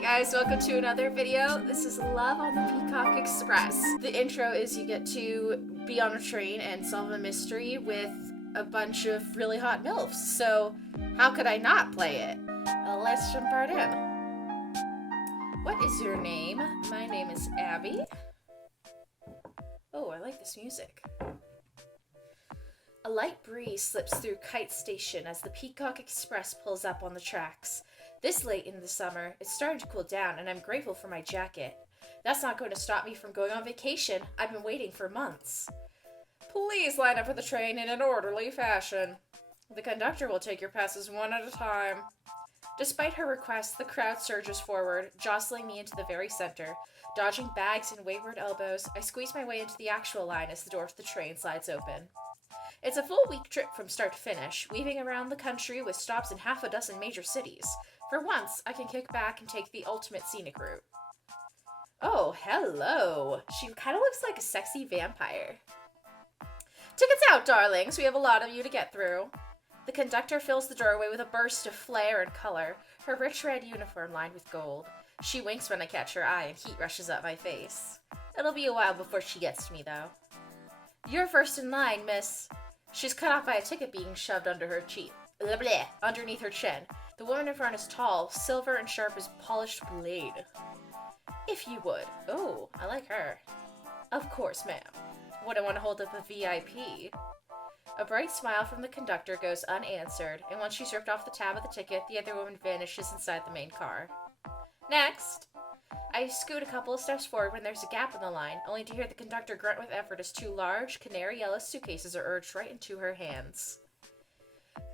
Hey guys, welcome to another video. This is Love on the Peacock Express. The intro is you get to be on a train and solve a mystery with a bunch of really hot MILFs. So how could I not play it? Let's jump right in. What is your name? My name is Abby. Oh, I like this music. A light breeze slips through Kite Station as the Peacock Express pulls up on the tracks. This late in the summer, it's starting to cool down, and I'm grateful for my jacket. That's not going to stop me from going on vacation. I've been waiting for months. Please line up for the train in an orderly fashion. The conductor will take your passes one at a time. Despite her request, the crowd surges forward, jostling me into the very center. Dodging bags and wayward elbows, I squeeze my way into the actual line as the door to the train slides open. It's a full week trip from start to finish, weaving around the country with stops in half a dozen major cities. For once, I can kick back and take the ultimate scenic route. Oh, hello. She kind of looks like a sexy vampire. Tickets out, darlings. We have a lot of you to get through. The conductor fills the doorway with a burst of flair and color, her rich red uniform lined with gold. She winks when I catch her eye and heat rushes up my face. It'll be a while before she gets to me, though. You're first in line, miss. She's cut off by a ticket being shoved under her cheek. Blah, blah, underneath her chin. The woman in front is tall, silver and sharp as polished blade. If you would. Oh, I like her. Of course, ma'am. Wouldn't want to hold up a VIP. A bright smile from the conductor goes unanswered, and once she's ripped off the tab of the ticket, the other woman vanishes inside the main car. Next! I scoot a couple of steps forward when there's a gap in the line, only to hear the conductor grunt with effort as two large, canary yellow suitcases are urged right into her hands.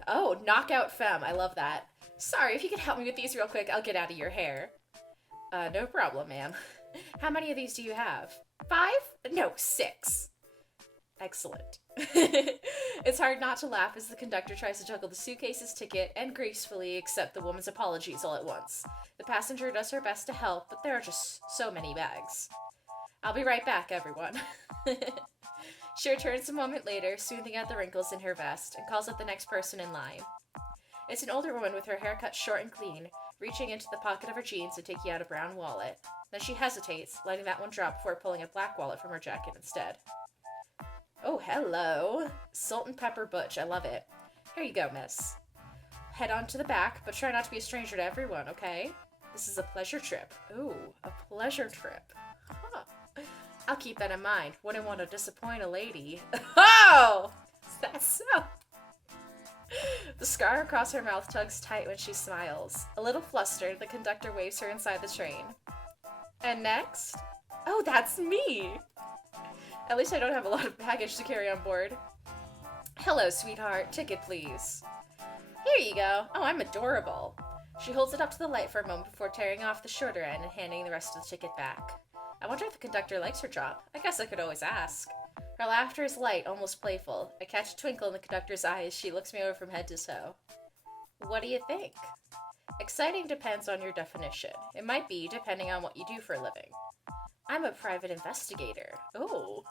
Oh, knockout femme. I love that. Sorry, if you could help me with these real quick, I'll get out of your hair. No problem, ma'am. How many of these do you have? 5? No, 6. Excellent. It's hard not to laugh as the conductor tries to juggle the suitcase's ticket and gracefully accept the woman's apologies all at once. The passenger does her best to help, but there are just so many bags. I'll be right back, everyone. She returns a moment later, smoothing out the wrinkles in her vest, and calls up the next person in line. It's an older woman with her hair cut short and clean, reaching into the pocket of her jeans and taking out a brown wallet. Then she hesitates, letting that one drop before pulling a black wallet from her jacket instead. Oh, hello. Salt and pepper butch. I love it. Here you go, miss. Head on to the back, but try not to be a stranger to everyone, okay? This is a pleasure trip. Ooh, a pleasure trip. Huh. I'll keep that in mind. Wouldn't want to disappoint a lady. Oh! Is that so? The scar across her mouth tugs tight when she smiles. A little flustered, the conductor waves her inside the train. And next? Oh, that's me! At least I don't have a lot of baggage to carry on board. Hello, sweetheart. Ticket, please. Here you go. Oh, I'm adorable. She holds it up to the light for a moment before tearing off the shorter end and handing the rest of the ticket back. I wonder if the conductor likes her job. I guess I could always ask. Her laughter is light, almost playful. I catch a twinkle in the conductor's eye as she looks me over from head to toe. What do you think? Exciting depends on your definition. It might be, depending on what you do for a living. I'm a private investigator. Oh.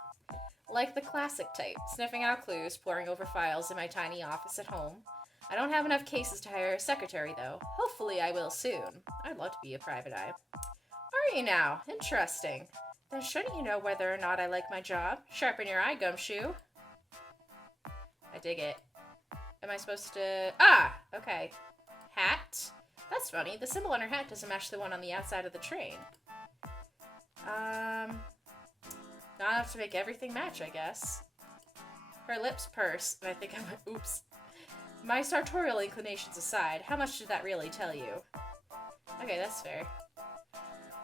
Like the classic type, sniffing out clues, poring over files in my tiny office at home. I don't have enough cases to hire a secretary, though. Hopefully I will soon. I'd love to be a private eye. Are you now? Interesting. Then shouldn't you know whether or not I like my job? Sharpen your eye, gumshoe. I dig it. Am I supposed to... Ah! Okay. Hat? That's funny. The symbol on her hat doesn't match the one on the outside of the train. Not enough to make everything match, I guess. Her lips purse, and I think I'm... Oops. My sartorial inclinations aside, how much did that really tell you? Okay, that's fair.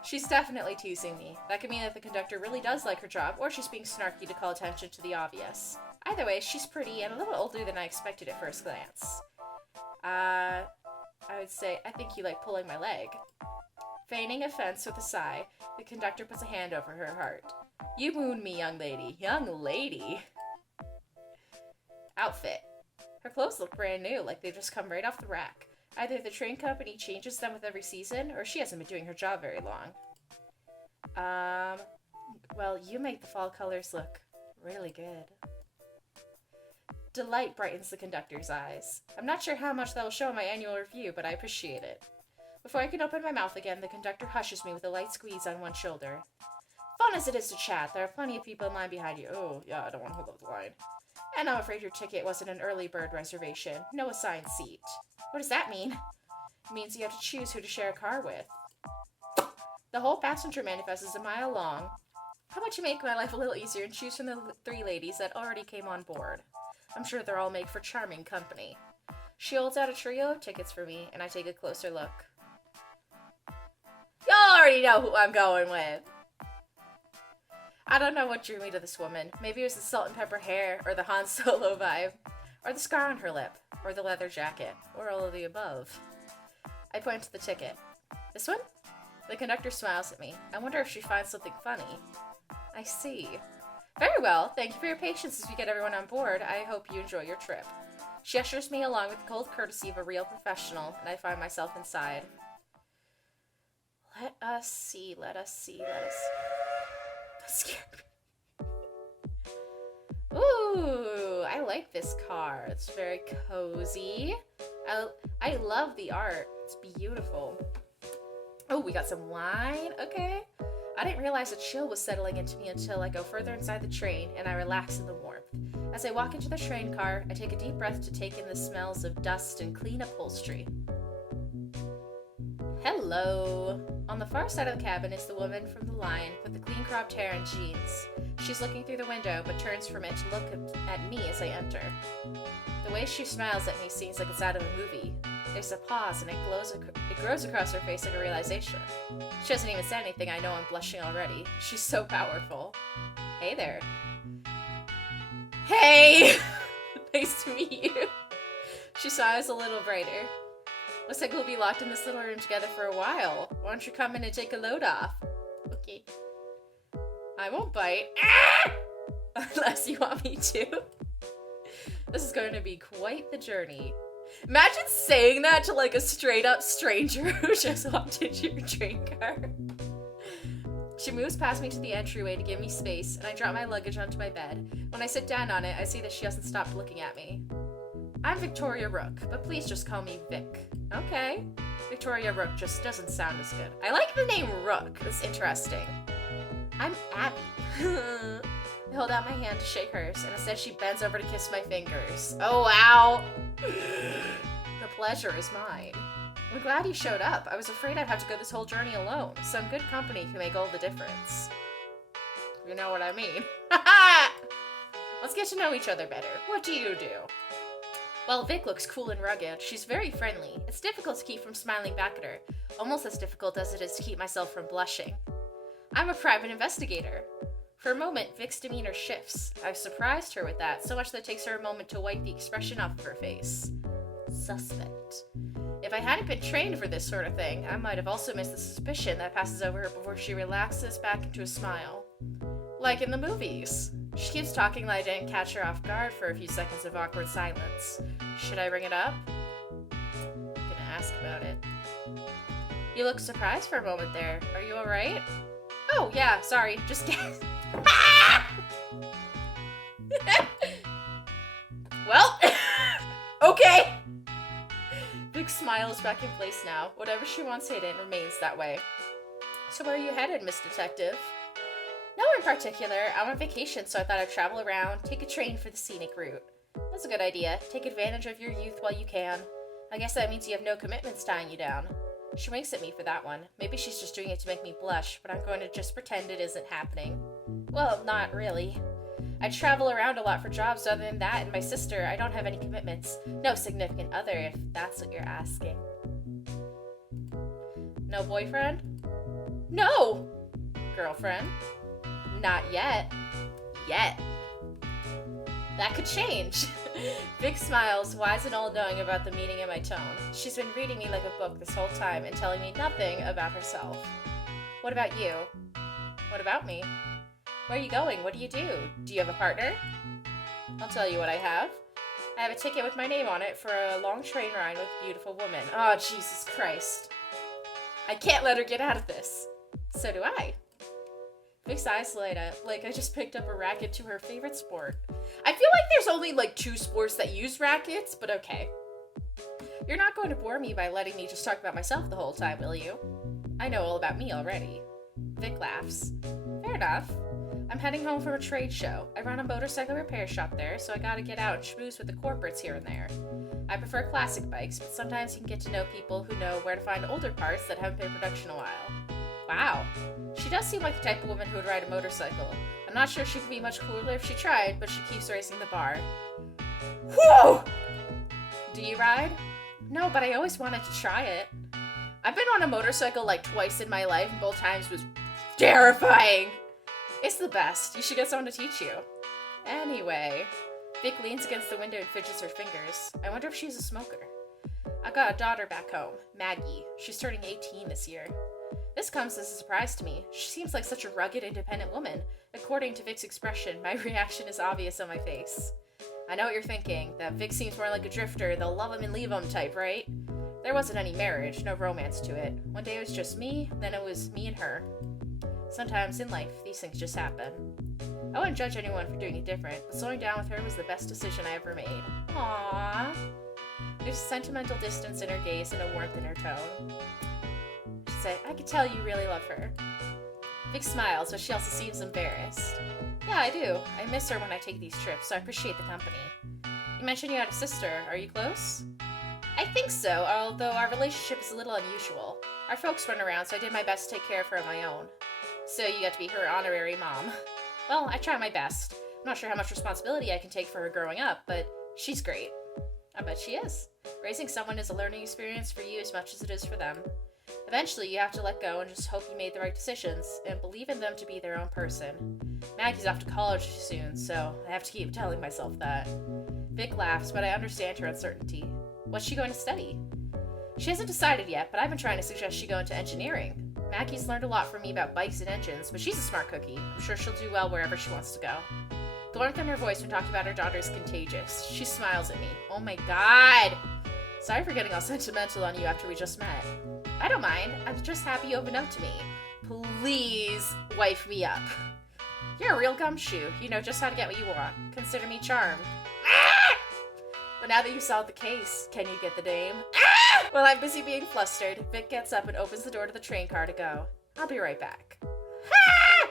She's definitely teasing me. That could mean that the conductor really does like her job, or she's being snarky to call attention to the obvious. Either way, she's pretty and a little older than I expected at first glance. I would say, I think you like pulling my leg. Feigning offense with a sigh, the conductor puts a hand over her heart. You wound me, young lady. Young lady! Outfit. Her clothes look brand new, like they've just come right off the rack. Either the train company changes them with every season, or she hasn't been doing her job very long. Well, you make the fall colors look really good. Delight brightens the conductor's eyes. I'm not sure how much that'll show in my annual review, but I appreciate it. Before I can open my mouth again, the conductor hushes me with a light squeeze on one shoulder. Fun as it is to chat, there are plenty of people in line behind you. Oh, yeah, I don't want to hold up the line. And I'm afraid your ticket wasn't an early bird reservation. No assigned seat. What does that mean? It means you have to choose who to share a car with. The whole passenger manifest is a mile long. How about you make my life a little easier and choose from the 3 ladies that already came on board? I'm sure they're all made for charming company. She holds out a trio of tickets for me, and I take a closer look. Y'all already know who I'm going with. I don't know what drew me to this woman. Maybe it was the salt and pepper hair, or the Han Solo vibe, or the scar on her lip, or the leather jacket, or all of the above. I point to the ticket. This one? The conductor smiles at me. I wonder if she finds something funny. I see. Very well. Thank you for your patience as we get everyone on board. I hope you enjoy your trip. She ushers me along with the cold courtesy of a real professional, and I find myself inside. Let us see. That scared me. Ooh, I like this car. It's very cozy. I love the art. It's beautiful. Oh, we got some wine. Okay. I didn't realize a chill was settling into me until I go further inside the train and I relax in the warmth. As I walk into the train car, I take a deep breath to take in the smells of dust and clean upholstery. Hello. On the far side of the cabin is the woman from the line with the clean cropped hair and jeans. She's looking through the window but turns from it to look at me as I enter. The way she smiles at me seems like it's out of a movie. There's a pause and it grows across her face like a realization. She doesn't even say anything, I know I'm blushing already. She's so powerful. Hey there. Hey! Nice to meet you. She smiles a little brighter. Looks like we'll be locked in this little room together for a while. Why don't you come in and take a load off? Okay. I won't bite. Ah! Unless you want me to. This is going to be quite the journey. Imagine saying that to like a straight up stranger who just walked into your train car. She moves past me to the entryway to give me space, and I drop my luggage onto my bed. When I sit down on it, I see that she hasn't stopped looking at me. I'm Victoria Rook, but please just call me Vic. Okay. Victoria Rook just doesn't sound as good. I like the name Rook. It's interesting. I'm Abby. I hold out my hand to shake hers, and instead she bends over to kiss my fingers. Oh, wow. The pleasure is mine. I'm glad you showed up. I was afraid I'd have to go this whole journey alone. Some good company can make all the difference. You know what I mean. Let's get to know each other better. What do you do? Well, Vic looks cool and rugged. She's very friendly. It's difficult to keep from smiling back at her. Almost as difficult as it is to keep myself from blushing. I'm a private investigator. For a moment, Vic's demeanor shifts. I've surprised her with that, so much that it takes her a moment to wipe the expression off of her face. Suspect. If I hadn't been trained for this sort of thing, I might have also missed the suspicion that passes over her before she relaxes back into a smile. Like in the movies. She keeps talking like I didn't catch her off guard for a few seconds of awkward silence. Should I bring it up? I'm gonna ask about it. You look surprised for a moment there. Are you alright? Oh, yeah, sorry. Just Well, okay. Vic smiles back in place now. Whatever she wants hidden remains that way. So where are you headed, Miss Detective? Nowhere in particular. I'm on vacation, so I thought I'd travel around, take a train for the scenic route. That's a good idea. Take advantage of your youth while you can. I guess that means you have no commitments tying you down. She winks at me for that one. Maybe she's just doing it to make me blush, but I'm going to just pretend it isn't happening. Well, not really. I travel around a lot for jobs. Other than that and my sister, I don't have any commitments. No significant other, if that's what you're asking. No boyfriend? No! Girlfriend? Not yet. Yet. That could change. Vic smiles, wise and all-knowing about the meaning of my tone. She's been reading me like a book this whole time and telling me nothing about herself. What about you? What about me? Where are you going? What do? Do you have a partner? I'll tell you what I have. I have a ticket with my name on it for a long train ride with a beautiful woman. Oh, Jesus Christ. I can't let her get out of this. So do I. Vic's eyes light up, like I just picked up a racket to her favorite sport. I feel like there's only like 2 sports that use rackets, but okay. You're not going to bore me by letting me just talk about myself the whole time, will you? I know all about me already. Vic laughs. Fair enough. I'm heading home from a trade show. I run a motorcycle repair shop there, so I gotta get out and schmooze with the corporates here and there. I prefer classic bikes, but sometimes you can get to know people who know where to find older parts that haven't been in production a while. Wow. She does seem like the type of woman who would ride a motorcycle. I'm not sure she could be much cooler if she tried, but she keeps raising the bar. Whoa! Do you ride? No, but I always wanted to try it. I've been on a motorcycle like twice in my life, and both times was terrifying. It's the best. You should get someone to teach you. Anyway, Vic leans against the window and fidgets her fingers. I wonder if she's a smoker. I've got a daughter back home, Maggie. She's turning 18 this year. This comes as a surprise to me. She seems like such a rugged, independent woman. According to Vic's expression, my reaction is obvious on my face. I know what you're thinking, that Vic seems more like a drifter, they'll love him and leave him type, right? There wasn't any marriage, no romance to it. One day it was just me, then it was me and her. Sometimes in life, these things just happen. I wouldn't judge anyone for doing it different, but slowing down with her was the best decision I ever made. Aww. There's a sentimental distance in her gaze and a warmth in her tone. She said, I could tell you really love her. Vic smiles, but she also seems embarrassed. Yeah, I do. I miss her when I take these trips, so I appreciate the company. You mentioned you had a sister. Are you close? I think so, although our relationship is a little unusual. Our folks run around, so I did my best to take care of her on my own. So you got to be her honorary mom. Well, I try my best. I'm not sure how much responsibility I can take for her growing up, but she's great. I bet she is. Raising someone is a learning experience for you as much as it is for them. Eventually, you have to let go and just hope you made the right decisions and believe in them to be their own person. Maggie's off to college soon, so I have to keep telling myself that. Vic laughs, but I understand her uncertainty. What's she going to study? She hasn't decided yet, but I've been trying to suggest she go into engineering. Maggie's learned a lot from me about bikes and engines, but she's a smart cookie. I'm sure she'll do well wherever she wants to go. The warmth in her voice when talking about her daughter is contagious. She smiles at me. Oh my god! Sorry for getting all sentimental on you after we just met. I don't mind. I'm just happy you opened up to me. Please wife me up. You're a real gumshoe. You know just how to get what you want. Consider me charmed. Ah! But now that you solved the case, can you get the name? Ah! While I'm busy being flustered, Vic gets up and opens the door to the train car to go. I'll be right back. Ah!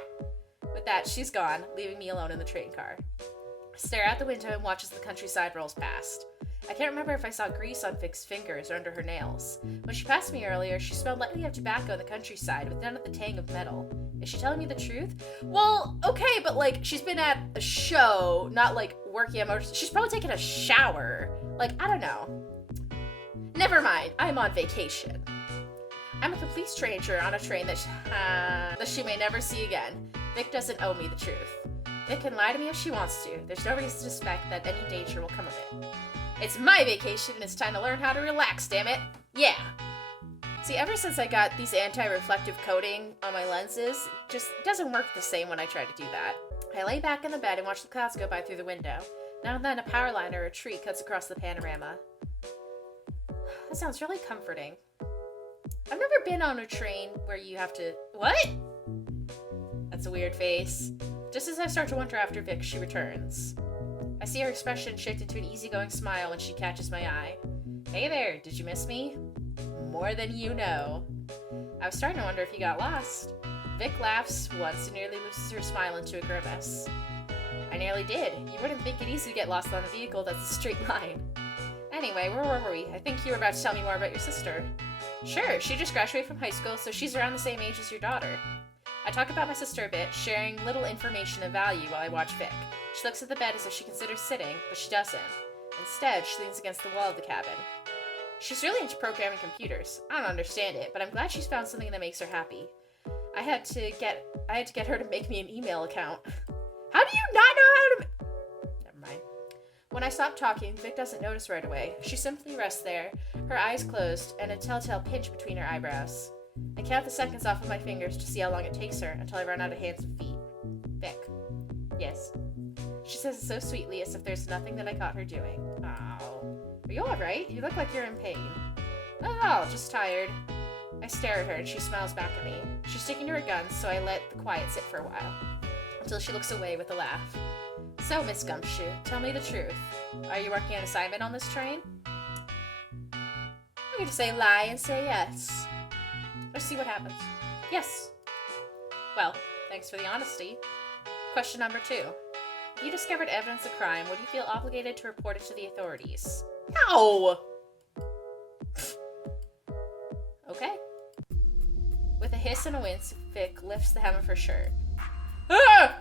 With that, she's gone, leaving me alone in the train car. I stare out the window and watch as the countryside rolls past. I can't remember if I saw grease on Vic's fingers or under her nails. When she passed me earlier, she smelled lightly of tobacco in the countryside with none of the tang of metal. Is she telling me the truth? Well, okay, but like, she's been at a show, not like working at motorcycle. She's probably taken a shower. Like, I don't know. Never mind, I'm on vacation. I'm a complete stranger on a train that she may never see again. Vic doesn't owe me the truth. Vic can lie to me if she wants to. There's no reason to suspect that any danger will come of it. It's my vacation and it's time to learn how to relax, damn it. Yeah. See, ever since I got these anti-reflective coating on my lenses, it doesn't work the same when I try to do that. I lay back in the bed and watch the clouds go by through the window. Now and then a power line or a tree cuts across the panorama. That sounds really comforting. I've never been on a train where you have to... What? That's a weird face. Just as I start to wonder after Vic, she returns. I see her expression shift into an easygoing smile when she catches my eye. Hey there, did you miss me? More than you know. I was starting to wonder if you got lost. Vic laughs once and nearly loses her smile into a grimace. I nearly did. You wouldn't think it easy to get lost on a vehicle that's a straight line. Anyway, where were we? I think you were about to tell me more about your sister. Sure, she just graduated from high school, so she's around the same age as your daughter. I talk about my sister a bit, sharing little information of value while I watch Vic. She looks at the bed as if she considers sitting, but she doesn't. Instead, she leans against the wall of the cabin. She's really into programming computers. I don't understand it, but I'm glad she's found something that makes her happy. I had to get her to make me an email account. How do you not know how to... Never mind. When I stop talking, Vic doesn't notice right away. She simply rests there, her eyes closed, and a telltale pinch between her eyebrows. I count the seconds off of my fingers to see how long it takes her until I run out of hands and feet. Vic. Yes. She says it so sweetly as if there's nothing that I caught her doing. Oh. Are you alright? You look like you're in pain. Not at all, just tired. I stare at her and she smiles back at me. She's sticking to her guns, so I let the quiet sit for a while. Until she looks away with a laugh. So, Miss Gumshoe, tell me the truth. Are you working an assignment on this train? You just say lie and say yes. Let's see what happens. Yes. Well, thanks for the honesty. Question number 2. If you discovered evidence of crime, would you feel obligated to report it to the authorities? No! Okay. With a hiss and a wince, Vic lifts the hem of her shirt. Ah!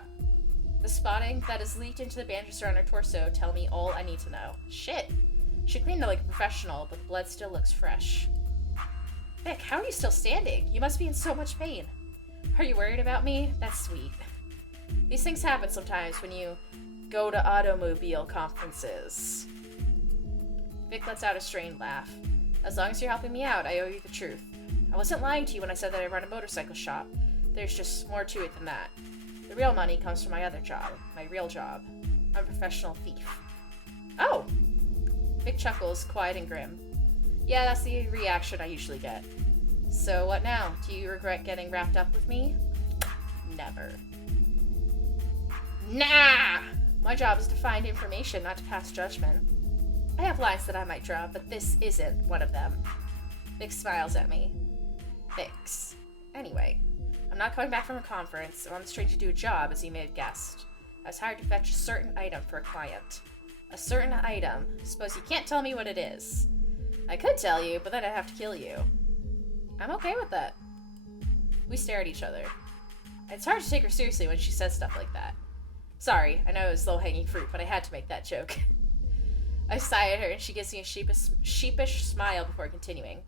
The spotting that has leaked into the bandages around her torso tell me all I need to know. Shit. She cleaned it like a professional, but the blood still looks fresh. Vic, how are you still standing? You must be in so much pain. Are you worried about me? That's sweet. These things happen sometimes when you go to automobile conferences. Vic lets out a strained laugh. As long as you're helping me out, I owe you the truth. I wasn't lying to you when I said that I run a motorcycle shop. There's just more to it than that. The real money comes from my other job, my real job. I'm a professional thief. Oh! Vic chuckles, quiet and grim. Yeah, that's the reaction I usually get. So what now? Do you regret getting wrapped up with me? Never. Nah! My job is to find information, not to pass judgment. I have lines that I might drop, but this isn't one of them. Vic smiles at me. Vix. Anyway, I'm not coming back from a conference. I'm on the street to do a job, as you may have guessed. I was hired to fetch a certain item for a client. A certain item. Suppose you can't tell me what it is. I could tell you, but then I'd have to kill you. I'm okay with that. We stare at each other. It's hard to take her seriously when she says stuff like that. Sorry, I know it was low-hanging fruit, but I had to make that joke. I sigh at her, and she gives me a sheepish smile before continuing.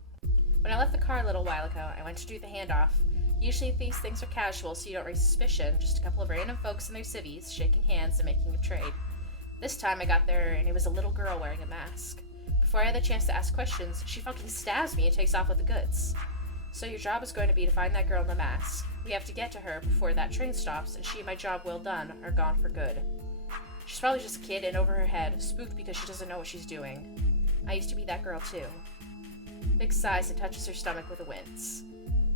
When I left the car a little while ago, I went to do the handoff. Usually these things are casual, so you don't raise suspicion, just a couple of random folks in their civvies, shaking hands and making a trade. This time I got there, and it was a little girl wearing a mask. Before I had the chance to ask questions, she fucking stabs me and takes off with the goods. So your job is going to be to find that girl in the mask. We have to get to her before that train stops, and she and my job well done are gone for good. She's probably just a kid in over her head, spooked because she doesn't know what she's doing. I used to be that girl too. Vic sighs and touches her stomach with a wince.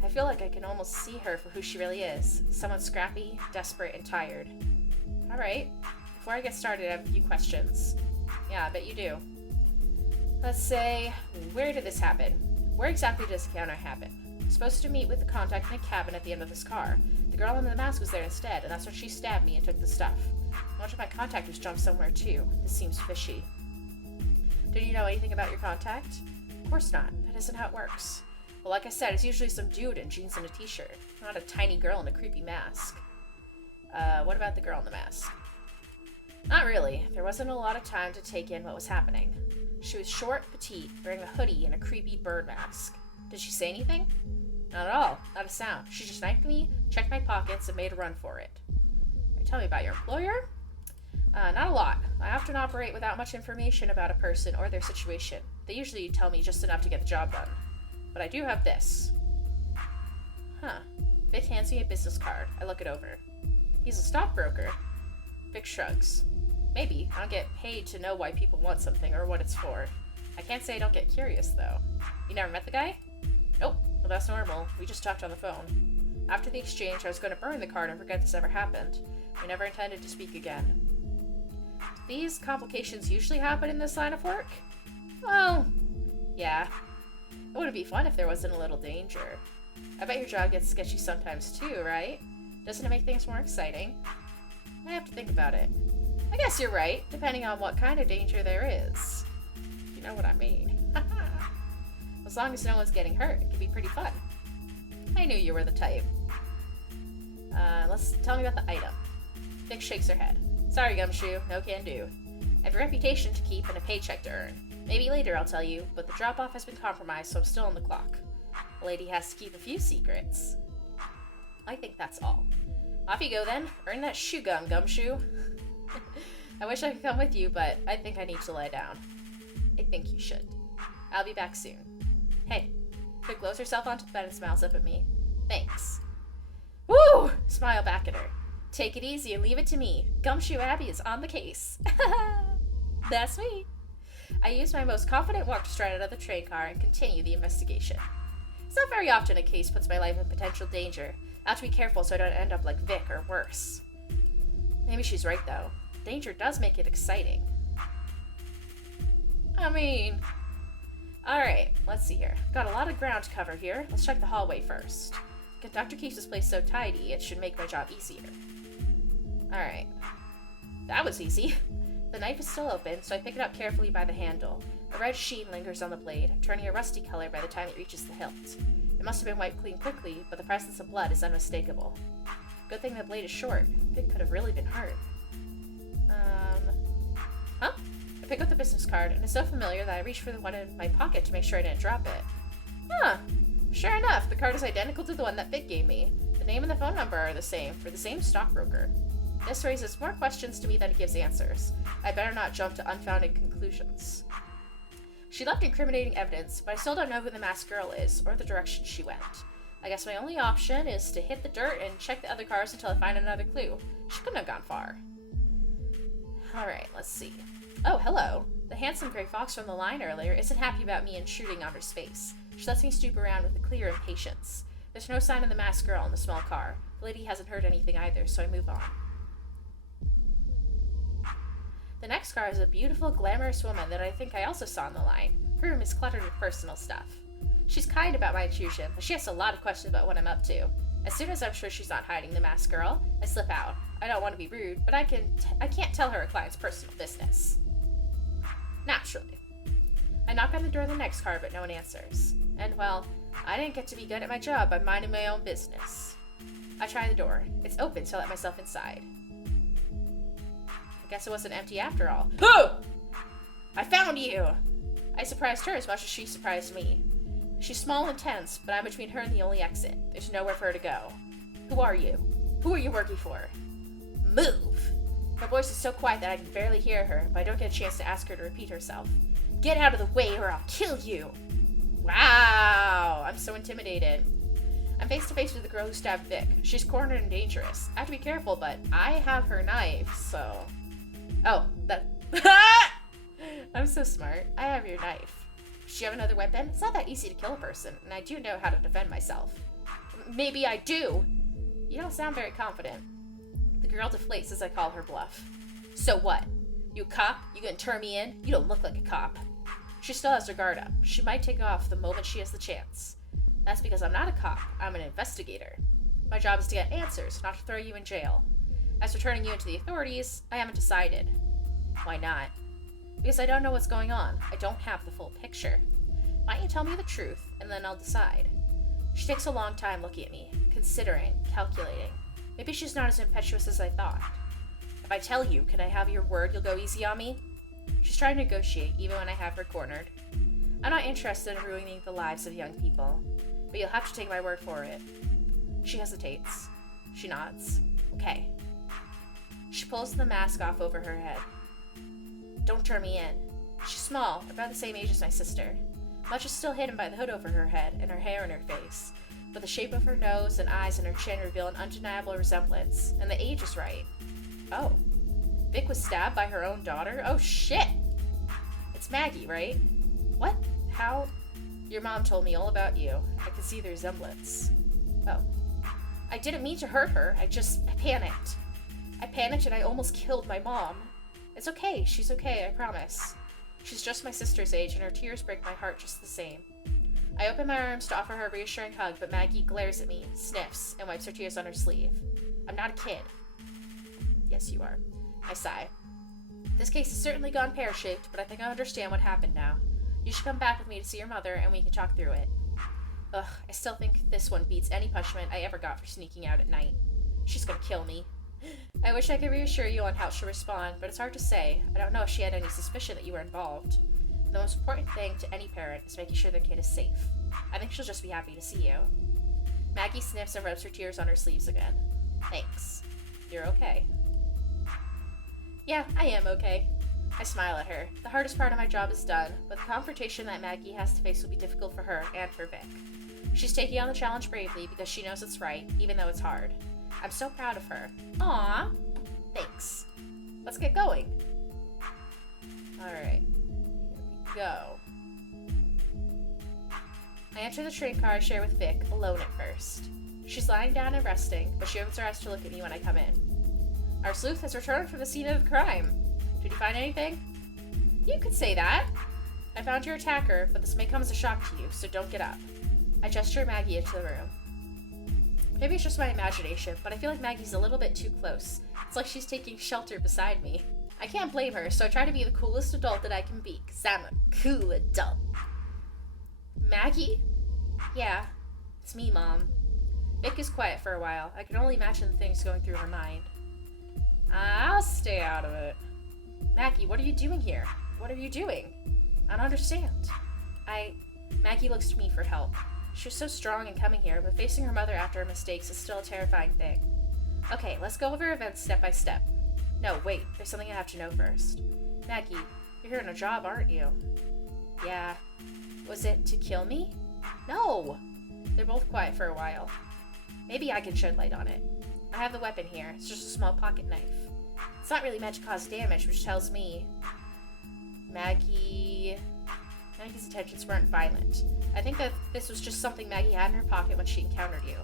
I feel like I can almost see her for who she really is. Someone scrappy, desperate, and tired. Alright. Before I get started, I have a few questions. Yeah, I bet you do. Let's say, where did this happen? Where exactly did this encounter happen? I'm supposed to meet with the contact in a cabin at the end of this car. The girl in the mask was there instead, and that's when she stabbed me and took the stuff. A bunch of my contactors jumped somewhere too. This seems fishy. Did you know anything about your contact? Of course not. That isn't how it works. Well, like I said, it's usually some dude in jeans and a t-shirt, not a tiny girl in a creepy mask. What about the girl in the mask? Not really. There wasn't a lot of time to take in what was happening. She was short, petite, wearing a hoodie and a creepy bird mask. Did she say anything? Not at all. Not a sound. She just knifed me, checked my pockets, and made a run for it. Tell me about your employer? Not a lot. I often operate without much information about a person or their situation. They usually tell me just enough to get the job done. But I do have this. Huh. Vic hands me a business card. I look it over. He's a stockbroker. Vic shrugs. Maybe. I don't get paid to know why people want something or what it's for. I can't say I don't get curious, though. You never met the guy? Nope. Well, that's normal. We just talked on the phone. After the exchange, I was going to burn the card and forget this ever happened. We never intended to speak again. These complications usually happen in this line of work? Well, yeah. It wouldn't be fun if there wasn't a little danger. I bet your job gets sketchy sometimes too, right? Doesn't it make things more exciting? I have to think about it. I guess you're right, depending on what kind of danger there is. You know what I mean. As long as no one's getting hurt, it can be pretty fun. I knew you were the type. Tell me about the item. Vic shakes her head. Sorry, Gumshoe, no can do. I have a reputation to keep and a paycheck to earn. Maybe later I'll tell you, but the drop-off has been compromised, so I'm still on the clock. A lady has to keep a few secrets. I think that's all. Off you go then. Earn that shoe gum, Gumshoe. I wish I could come with you, but I think I need to lie down. I think you should. I'll be back soon. Hey. Vic blows herself onto the bed and smiles up at me. Thanks. Woo! Smile back at her. Take it easy and leave it to me. Gumshoe Abbey is on the case. That's me. I use my most confident walk to stride out of the train car and continue the investigation. It's not very often a case puts my life in potential danger. I have to be careful so I don't end up like Vic or worse. Maybe she's right, though. Danger does make it exciting. I mean, Alright, let's see here. Got a lot of ground to cover here. Let's check the hallway first. The conductor keeps this place so tidy, it should make my job easier. Alright. That was easy. The knife is still open, so I pick it up carefully by the handle. A red sheen lingers on the blade, turning a rusty color by the time it reaches the hilt. It must have been wiped clean quickly, but the presence of blood is unmistakable. Good thing the blade is short. It could have really been hurt. Huh? I pick up the business card, and it's so familiar that I reach for the one in my pocket to make sure I didn't drop it. Huh. Sure enough, the card is identical to the one that Vic gave me. The name and the phone number are the same, for the same stockbroker. This raises more questions to me than it gives answers. I better not jump to unfounded conclusions. She left incriminating evidence, but I still don't know who the masked girl is, or the direction she went. I guess my only option is to hit the dirt and check the other cars until I find another clue. She couldn't have gone far. Alright, let's see. Oh, hello. The handsome gray fox from the line earlier isn't happy about me intruding on her space. She lets me stoop around with a clear impatience. There's no sign of the masked girl in the small car. The lady hasn't heard anything either, so I move on. The next car is a beautiful, glamorous woman that I think I also saw in the line. Her room is cluttered with personal stuff. She's kind about my intrusion, but she asks a lot of questions about what I'm up to. As soon as I'm sure she's not hiding the masked girl, I slip out. I don't want to be rude, but I can't tell her a client's personal business. Naturally. I knock on the door of the next car, but no one answers. And, well, I didn't get to be good at my job by minding my own business. I try the door. It's open, so I let myself inside. I guess it wasn't empty after all. Who? I found you! I surprised her as much as she surprised me. She's small and tense, but I'm between her and the only exit. There's nowhere for her to go. Who are you? Who are you working for? Move! Her voice is so quiet that I can barely hear her, but I don't get a chance to ask her to repeat herself. Get out of the way or I'll kill you! Wow! I'm so intimidated. I'm face to face with the girl who stabbed Vic. She's cornered and dangerous. I have to be careful, but I have her knife, so... Oh, that... I'm so smart. I have your knife. Does she have another weapon? It's not that easy to kill a person, and I do know how to defend myself. Maybe I do. You don't sound very confident. The girl deflates as I call her bluff. So what? You a cop? You gonna turn me in? You don't look like a cop. She still has her guard up. She might take off the moment she has the chance. That's because I'm not a cop. I'm an investigator. My job is to get answers, not to throw you in jail. As for turning you into the authorities, I haven't decided. Why not? Because I don't know what's going on. I don't have the full picture. Why don't you tell me the truth, and then I'll decide. She takes a long time looking at me, considering, calculating. Maybe she's not as impetuous as I thought. If I tell you, can I have your word you'll go easy on me? She's trying to negotiate, even when I have her cornered. I'm not interested in ruining the lives of young people, but you'll have to take my word for it. She hesitates. She nods. Okay. She pulls the mask off over her head. Don't turn me in. She's small, about the same age as my sister. Much is still hidden by the hood over her head and her hair in her face, but the shape of her nose and eyes and her chin reveal an undeniable resemblance, and the age is right. Oh. Vic was stabbed by her own daughter? Oh shit! It's Maggie, right? What? How? Your mom told me all about you. I could see the resemblance. Oh. I didn't mean to hurt her. I panicked. I panicked and I almost killed my mom. It's okay. She's okay, I promise. She's just my sister's age, and her tears break my heart just the same. I open my arms to offer her a reassuring hug, but Maggie glares at me, sniffs, and wipes her tears on her sleeve. I'm not a kid. Yes, you are. I sigh. This case has certainly gone pear-shaped, but I think I understand what happened now. You should come back with me to see your mother, and we can talk through it. Ugh, I still think this one beats any punishment I ever got for sneaking out at night. She's gonna kill me. I wish I could reassure you on how she'll respond, but it's hard to say. I don't know if she had any suspicion that you were involved. The most important thing to any parent is making sure their kid is safe. I think she'll just be happy to see you. Maggie sniffs and rubs her tears on her sleeves again. Thanks. You're okay. Yeah, I am okay. I smile at her. The hardest part of my job is done, but the confrontation that Maggie has to face will be difficult for her and for Vic. She's taking on the challenge bravely because she knows it's right, even though it's hard. I'm so proud of her. Aww. Thanks. Let's get going. Alright. Here we go. I enter the train car I share with Vic, alone at first. She's lying down and resting, but she opens her eyes to look at me when I come in. Our sleuth has returned from the scene of the crime. Did you find anything? You could say that. I found your attacker, but this may come as a shock to you, so don't get up. I gesture Maggie into the room. Maybe it's just my imagination, but I feel like Maggie's a little bit too close. It's like she's taking shelter beside me. I can't blame her, so I try to be the coolest adult that I can be, because I'm a cool adult. Maggie? Yeah, it's me, Mom. Vic is quiet for a while. I can only imagine the things going through her mind. I'll stay out of it. Maggie, what are you doing here? What are you doing? I don't understand. Maggie looks to me for help. She was so strong in coming here, but facing her mother after her mistakes is still a terrifying thing. Okay, let's go over events step by step. No, wait, there's something I have to know first. Maggie, you're here on a job, aren't you? Yeah. Was it to kill me? No! They're both quiet for a while. Maybe I can shed light on it. I have the weapon here. It's just a small pocket knife. It's not really meant to cause damage, which tells me... Maggie's intentions weren't violent. I think that this was just something Maggie had in her pocket when she encountered you.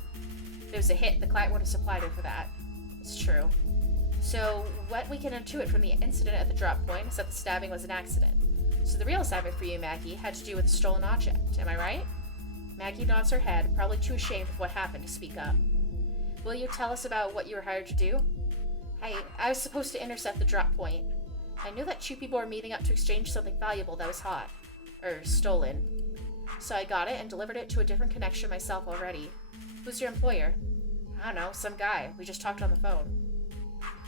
If it was a hit, the client would have supplied her for that. It's true. So, what we can intuit from the incident at the drop point is that the stabbing was an accident. So the real assignment for you, Maggie, had to do with a stolen object. Am I right? Maggie nods her head, probably too ashamed of what happened to speak up. Will you tell us about what you were hired to do? I was supposed to intercept the drop point. I knew that two people were meeting up to exchange something valuable that was hot. Stolen. So I got it and delivered it to a different connection myself already. Who's your employer? I don't know, some guy. We just talked on the phone.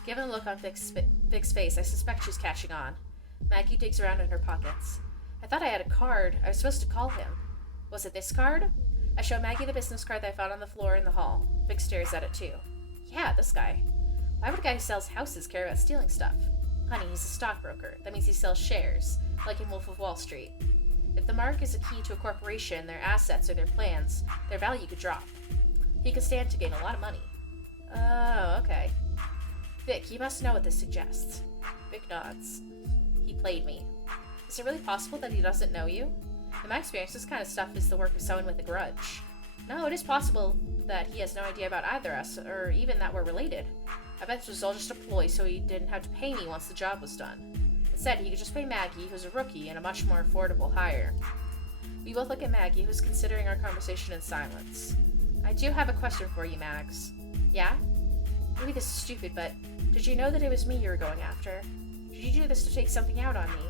Given the look on Vic's face, I suspect she's catching on. Maggie digs around in her pockets. I thought I had a card. I was supposed to call him. Was it this card? I show Maggie the business card that I found on the floor in the hall. Vic stares at it too. Yeah, this guy. Why would a guy who sells houses care about stealing stuff? Honey, he's a stockbroker. That means he sells shares, like in Wolf of Wall Street. If the mark is a key to a corporation, their assets or their plans, their value could drop. He could stand to gain a lot of money. Oh, okay. Vic, you must know what this suggests. Vic nods. He played me. Is it really possible that he doesn't know you? In my experience, this kind of stuff is the work of someone with a grudge. No, it is possible that he has no idea about either us, or even that we're related. I bet this was all just a ploy so he didn't have to pay me once the job was done. Instead, he could just pay Maggie, who's a rookie, and a much more affordable hire. We both look at Maggie, who's considering our conversation in silence. I do have a question for you, Mags. Yeah? Maybe this is stupid, but did you know that it was me you were going after? Did you do this to take something out on me?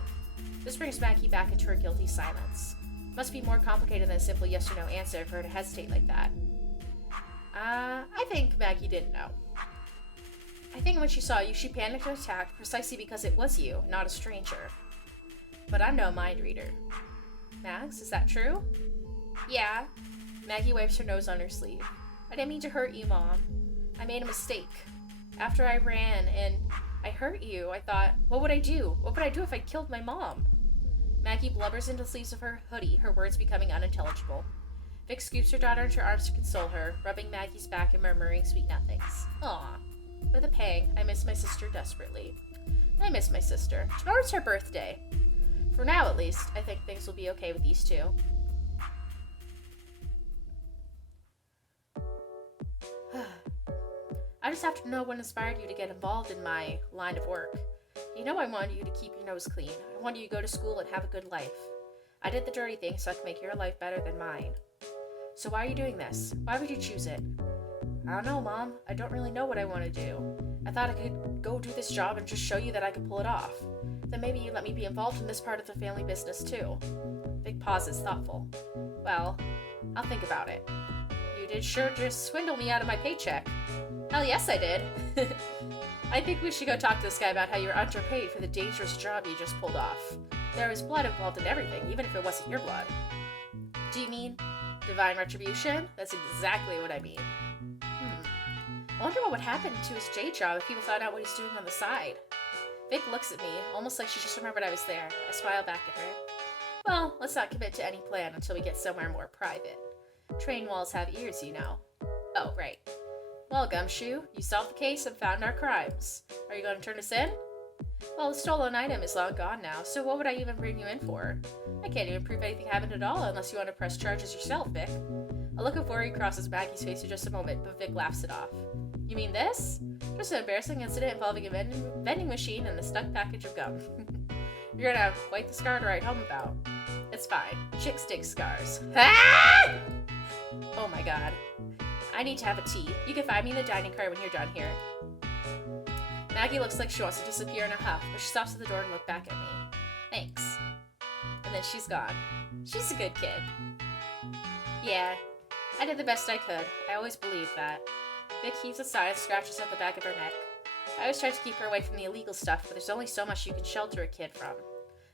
This brings Maggie back into her guilty silence. Must be more complicated than a simple yes or no answer for her to hesitate like that. I think Maggie didn't know. I think when she saw you, she panicked and attacked precisely because it was you, not a stranger. But I'm no mind reader. Mags, is that true? Yeah. Maggie wipes her nose on her sleeve. I didn't mean to hurt you, Mom. I made a mistake. After I ran and I hurt you, I thought, what would I do? What would I do if I killed my mom? Maggie blubbers into the sleeves of her hoodie, her words becoming unintelligible. Vic scoops her daughter into her arms to console her, rubbing Maggie's back and murmuring sweet nothings. Aw. With a pang, I miss my sister desperately. I miss my sister. Tomorrow's her birthday. For now, at least, I think things will be okay with these two. I just have to know what inspired you to get involved in my line of work. You know I wanted you to keep your nose clean. I wanted you to go to school and have a good life. I did the dirty thing so I could make your life better than mine. So why are you doing this? Why would you choose it? I don't know, Mom. I don't really know what I want to do. I thought I could go do this job and just show you that I could pull it off. Then maybe you'd let me be involved in this part of the family business too. Vic pauses, thoughtful. Well, I'll think about it. You did sure just swindle me out of my paycheck. Hell yes, I did. I think we should go talk to this guy about how you were underpaid for the dangerous job you just pulled off. There was blood involved in everything, even if it wasn't your blood. Do you mean divine retribution? That's exactly what I mean. I wonder what would happen to his J job if people found out what he's doing on the side. Vic looks at me, almost like she just remembered I was there. I smile back at her. Well, let's not commit to any plan until we get somewhere more private. Train walls have ears, you know. Oh, right. Well, Gumshoe, you solved the case and found our crimes. Are you going to turn us in? Well, the stolen item is long gone now, so what would I even bring you in for? I can't even prove anything happened at all unless you want to press charges yourself, Vic. A look of worry crosses Maggie's face for just a moment, but Vic laughs it off. You mean this? Just an embarrassing incident involving a vending machine and a stuck package of gum. You're gonna have quite the scar to write home about. It's fine. Chicks dig scars. Ah! Oh my god. I need to have a tea. You can find me in the dining car when you're done here. Maggie looks like she wants to disappear in a huff, but she stops at the door to look back at me. Thanks. And then she's gone. She's a good kid. Yeah, I did the best I could. I always believed that. Vic heaves a sigh and scratches at the back of her neck. I always tried to keep her away from the illegal stuff, but there's only so much you can shelter a kid from.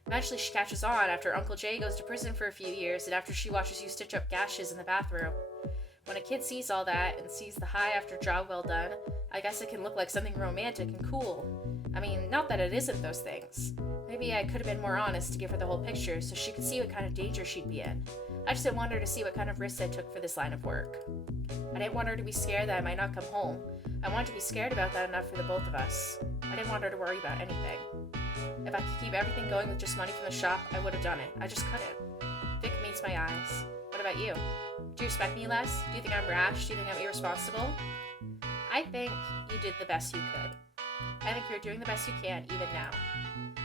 Eventually she catches on after Uncle Jay goes to prison for a few years and after she watches you stitch up gashes in the bathroom. When a kid sees all that and sees the high after job well done, I guess it can look like something romantic and cool. I mean, not that it isn't those things. Maybe I could have been more honest to give her the whole picture so she could see what kind of danger she'd be in. I just didn't want her to see what kind of risks I took for this line of work. I didn't want her to be scared that I might not come home. I wanted to be scared about that enough for the both of us. I didn't want her to worry about anything. If I could keep everything going with just money from the shop, I would have done it. I just couldn't. Vic meets my eyes. What about you? Do you respect me less? Do you think I'm rash? Do you think I'm irresponsible? I think you did the best you could. I think you're doing the best you can, even now.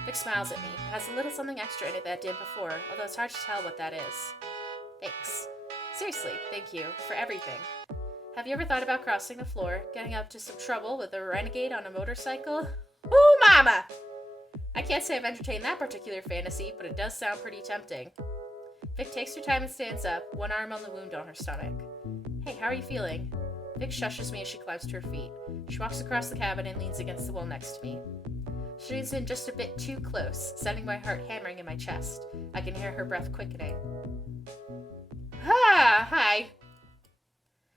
Vic smiles at me. It has a little something extra in it that didn't before, although it's hard to tell what that is. Thanks. Seriously, thank you for everything. Have you ever thought about crossing the floor, getting up to some trouble with a renegade on a motorcycle? Ooh, mama! I can't say I've entertained that particular fantasy, but it does sound pretty tempting. Vic takes her time and stands up, one arm on the wound on her stomach. Hey, how are you feeling? Vic shushes me as she climbs to her feet. She walks across the cabin and leans against the wall next to me. She leans in just a bit too close, sending my heart hammering in my chest. I can hear her breath quickening. Ah, hi.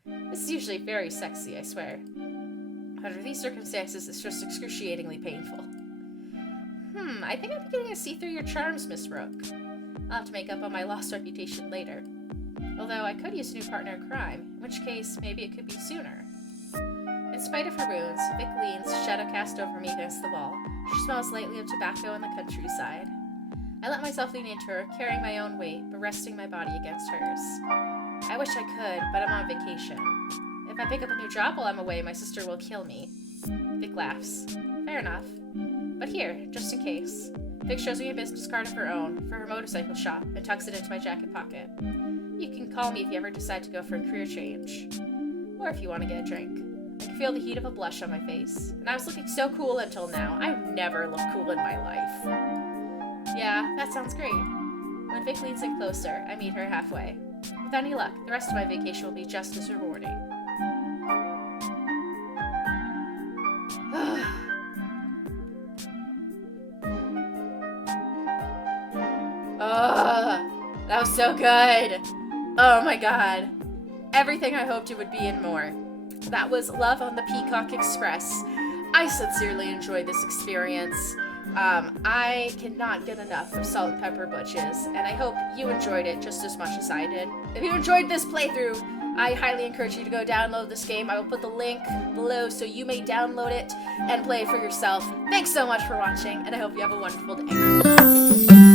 This is usually very sexy, I swear. Under these circumstances, it's just excruciatingly painful. I think I'm beginning to see through your charms, Miss Rook. I'll have to make up on my lost reputation later. Although I could use a new partner in crime, in which case maybe it could be sooner. In spite of her wounds, Vic leans, shadow cast over me against the wall. She smells lightly of tobacco in the countryside. I let myself lean into her, carrying my own weight, but resting my body against hers. I wish I could, but I'm on vacation. If I pick up a new job while I'm away, my sister will kill me. Vic laughs. Fair enough. But here, just in case. Vic shows me a business card of her own, for her motorcycle shop, and tucks it into my jacket pocket. You can call me if you ever decide to go for a career change. Or if you want to get a drink. I can feel the heat of a blush on my face. And I was looking so cool until now. I've never looked cool in my life. Yeah, that sounds great. When Vic leans in closer, I meet her halfway. With any luck, the rest of my vacation will be just as rewarding. That was so good. Oh my god. Everything I hoped it would be and more. That was Love on the Peacock Express. I sincerely enjoyed this experience. I cannot get enough of Salt and Pepper Butches, and I hope you enjoyed it just as much as I did. If you enjoyed this playthrough, I highly encourage you to go download this game. I will put the link below so you may download it and play it for yourself. Thanks so much for watching, and I hope you have a wonderful day.